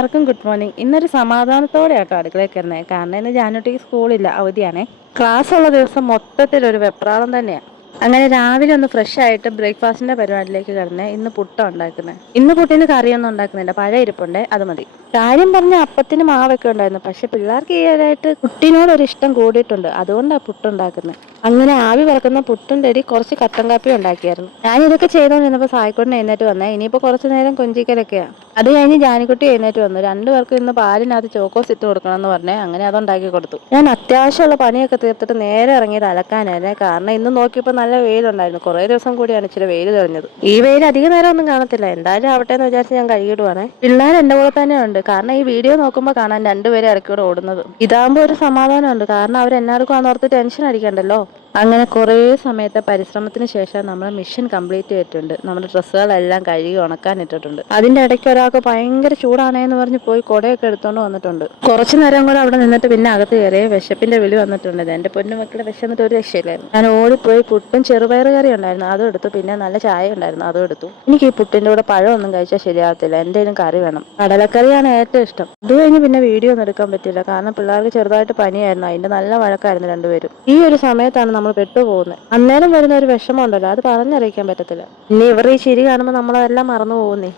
എല്ലാവർക്കും good morning. ഇന്നൊരു സമാധാനത്തോടെ ആട്ടോ അടുക്കളയിൽ കയറുന്നത്. കാരണം ഇന്ന് ജാനുട്ടിക്ക് സ്കൂളില്ല, അവധിയാണേ. ക്ലാസ് ഉള്ള ദിവസം മൊത്തത്തിലൊരു വെപ്രാളം തന്നെയാണ്. അങ്ങനെ രാവിലെ ഒന്ന് ഫ്രഷ് ആയിട്ട് ബ്രേക്ക്ഫാസ്റ്റിന്റെ പരിപാടിയിലേക്ക് കിടന്നേ. ഇന്ന് പുട്ടാണ് ഉണ്ടാക്കുന്നത്. ഇന്ന് പുട്ടിന് കറിയൊന്നും ഉണ്ടാക്കുന്നില്ല, പഴയ ഇരിപ്പുണ്ടേ, അത് മതി. കാര്യം പറഞ്ഞ അപ്പത്തിന് മാവൊക്കെ ഉണ്ടായിരുന്നു. പക്ഷെ പിള്ളേർക്ക് ഈയിടെയായിട്ട് പുട്ടിനോടൊരു ഇഷ്ടം കൂടിയിട്ടുണ്ട്. അതുകൊണ്ടാണ് പുട്ടുണ്ടാക്കുന്നത്. അങ്ങനെ ആവി പറക്കുന്ന പുട്ടും തരി കുറച്ച് കട്ടൻ കാപ്പി ഉണ്ടാക്കിയായിരുന്നു. ഞാൻ ഇതൊക്കെ ചെയ്തോണ്ടിരുന്നപ്പോൾ സായിക്കോട്ടിന് എഴുന്നേറ്റ് വന്നേ. ഇനിയിപ്പോൾ കുറച്ച് നേരം കൊഞ്ചിക്കലൊക്കെയാണ്. അത് കഴിഞ്ഞ് ജാനിക്കുട്ടി എഴുന്നേറ്റ് വന്നു. രണ്ടുപേർക്കും ഇന്ന് പാലിനകത്ത് ചോക്കോസ് ഇട്ട് കൊടുക്കണം എന്ന് പറഞ്ഞേ. അങ്ങനെ അതുണ്ടാക്കി കൊടുത്തു. ഞാൻ അത്യാവശ്യമുള്ള പണിയൊക്കെ തീർത്തിട്ട് നേരെ ഇറങ്ങിയത് അലക്കാനായിരുന്നേ. കാരണം ഇന്ന് നോക്കിയപ്പോൾ നല്ല വെയിലുണ്ടായിരുന്നു. കുറേ ദിവസം കൂടിയാണ് ഇച്ചിരി വെയിൽ തെളിഞ്ഞത്. ഈ വെയിൽ അധിക നേരം ഒന്നും കാണത്തില്ല. എന്തായാലും ആവട്ടെ എന്ന് വിചാരിച്ച് ഞാൻ കഴുകിയിടുവാണേ. പിള്ളേർ എൻ്റെ കൂടെ തന്നെ ഉണ്ട്. കാരണം ഈ വീഡിയോ നോക്കുമ്പോൾ കാണാൻ രണ്ടുപേരും ഇടയ്ക്കൂടെ ഓടുന്നത്. ഇതാകുമ്പോൾ ഒരു സമാധാനമുണ്ട്. കാരണം അവർ എന്നാർക്കും അന്നോർത്ത് ടെൻഷൻ അടിക്കണ്ടല്ലോ. അങ്ങനെ കുറേ സമയത്തെ പരിശ്രമത്തിന് ശേഷം നമ്മൾ മിഷൻ കംപ്ലീറ്റ് ചെയ്തിട്ടുണ്ട്. നമ്മുടെ ഡ്രസ്സുകളെല്ലാം കഴുകി ഉണക്കാൻ ഇട്ടിട്ടുണ്ട്. അതിൻ്റെ ഇടയ്ക്ക് ഒരാൾക്ക് ഭയങ്കര ചൂടാണേന്ന് പറഞ്ഞ് പോയി കുടയൊക്കെ എടുത്തോണ്ട് വന്നിട്ടുണ്ട്. കുറച്ചു നേരം കൂടെ അവിടെ നിന്നിട്ട് പിന്നെ അകത്ത് കയറിയ വിശപ്പിന്റെ വിളി വന്നിട്ടുണ്ട്. എൻ്റെ പൊന്നു മക്കളെ വിശന്നിട്ട് ഒരു രക്ഷയില്ലായിരുന്നു. ഞാൻ ഓടിപ്പോയി പുട്ടും ചെറുപയർ കറി ഉണ്ടായിരുന്നു, അതും എടുത്തു. പിന്നെ നല്ല ചായ ഉണ്ടായിരുന്നു, അതും എടുത്തു. എനിക്ക് ഈ പുട്ടിൻ്റെ കൂടെ പഴമൊന്നും കഴിച്ചാൽ ശരിയാകത്തില്ല. എന്തെങ്കിലും കറി വേണം. കടലക്കറിയാണ് ഏറ്റവും ഇഷ്ടം. അത് കഴിഞ്ഞ് പിന്നെ വീഡിയോ ഒന്നും എടുക്കാൻ പറ്റില്ല. കാരണം പിള്ളേർക്ക് ചെറുതായിട്ട് പനിയായിരുന്നു. അതിന്റെ നല്ല വഴക്കായിരുന്നു രണ്ടുപേരും. ഈ ഒരു സമയത്താണ് നമ്മൾ പെട്ടുപോകുന്നത്. അന്നേരം വരുന്ന ഒരു വിഷമം ഉണ്ടല്ലോ, അത് പറഞ്ഞറിയിക്കാൻ പറ്റത്തില്ല. ഇനി ഇവർ ഈ ചിരി കാണുമ്പോൾ നമ്മളതെല്ലാം മറന്നു പോകുന്നേ.